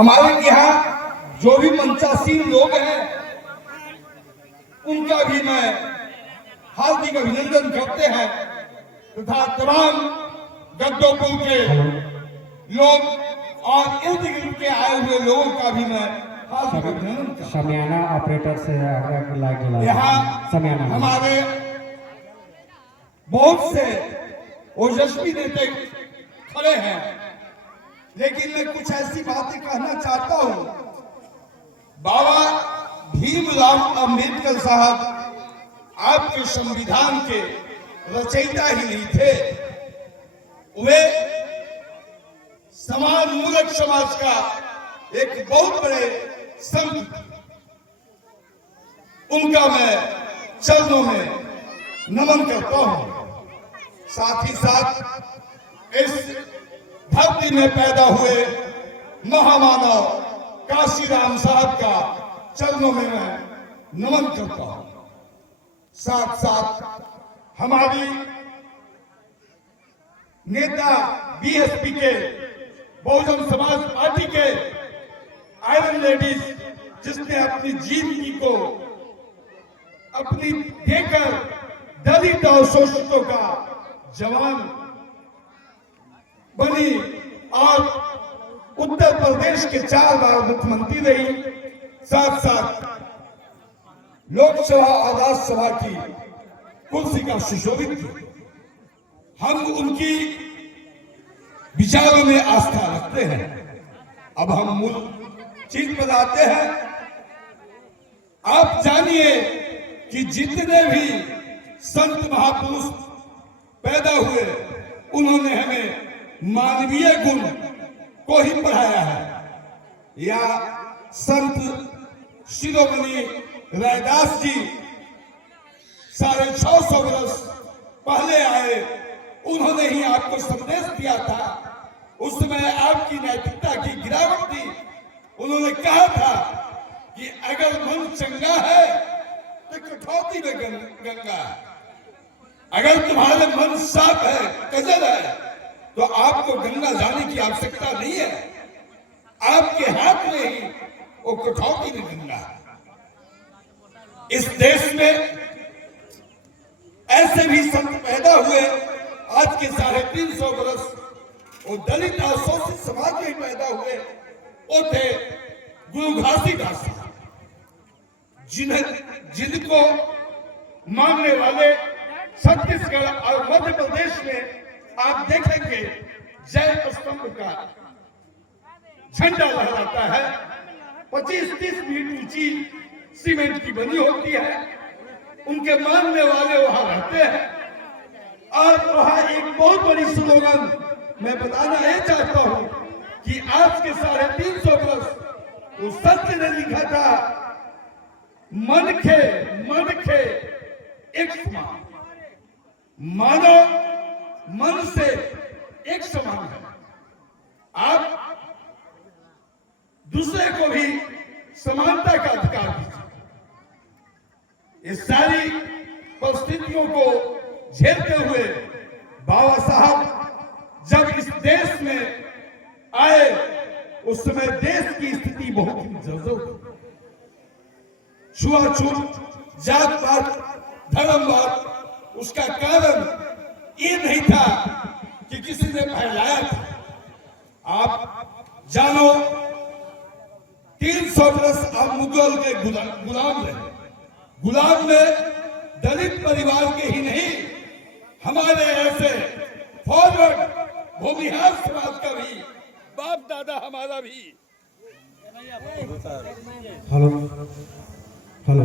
हमारे यहाँ जो भी मंचासीन लोग हैं उनका भी मैं हार्दिक अभिनंदन करते हैं तथा तमाम गद्दोपुर के लोग और इर्द गिर्द के आए हुए लोगों का भी मैं हार्दिक अभिनंदन करता हूं। शमियाना ऑपरेटर से यहाँ हमारे बहुत से ओजस्वी नेता खड़े हैं, लेकिन मैं कुछ ऐसी बातें कहना चाहता हूं। बाबा भीमराव अंबेडकर साहब आपके संविधान के रचयिता ही नहीं थे, वे मूलक समाज का एक बहुत बड़े संत, उनका मैं चरणों में नमन करता हूं। साथ ही साथ इस धरती में पैदा हुए महामानव काशीराम साहब का चरणों में मैं नमन करता हूं। साथ साथ हमारी नेता बीएसपी के बहुजन समाज पार्टी के आयरन लेडीज, जिसने अपनी जिंदगी को अपनी देकर दलित और शोषितों का जवान बनी और उत्तर प्रदेश के 4 बार मुख्यमंत्री रही, साथ साथ लोकसभा और राज्यसभा की कुर्सी का सुशोभित की। हम उनकी विचारों में आस्था रखते हैं। अब हम मूल चीज पर आते हैं। आप जानिए कि जितने भी संत महापुरुष पैदा हुए, उन्होंने हमें मानवीय गुण को ही पढ़ाया है। या संत शिरोमणि रैदास जी 650 वर्ष पहले आए, उन्होंने ही आपको संदेश दिया था। उस समय आपकी नैतिकता की गिरावट थी। उन्होंने कहा था कि अगर मन चंगा है तो कठौती में गंगा है, अगर तुम्हारे मन साफ है, कजल है, तो आपको गंगा जाने की आवश्यकता नहीं है। आपके हाथ में ही वो कठौती में गंगा है। इस देश में ऐसे भी संत पैदा हुए। आज के 350 वर्ष वो दलित और शोषित समाज में पैदा हुए। वो थे गुरु घासीदास, जिनको मानने वाले छत्तीसगढ़ और मध्य प्रदेश में आप देखेंगे जय स्तंभ का झंडा लहराता है। 25-30 फीट ऊंची सीमेंट की बनी होती है। उनके मानने वाले वहां रहते हैं। और वहां एक बहुत बड़ी स्लोगन मैं बताना यह चाहता हूं कि आज के 350 वर्ष उस सत्य ने लिखा था, मन खे एक समान, मानो मन से एक समान है। आप दूसरे को भी समानता का अधिकार दीजिए। इस सारी परिस्थितियों को झेलते हुए बाबा साहब जब इस देश में आए, उस समय देश की स्थिति बहुत ही जर्जर थी। छुआछूत, जात पात, धर्मवाद, उसका कारण ये नहीं था कि किसी ने फैलाया था। आप जानो 300 वर्ष आप मुगल के गुलाम रहे। गुलाम में दलित परिवार के ही नहीं, हमारे ऐसे फॉरवर्ड भूमिहार समाज का भी, बाप दादा हमारा भी। Hello hello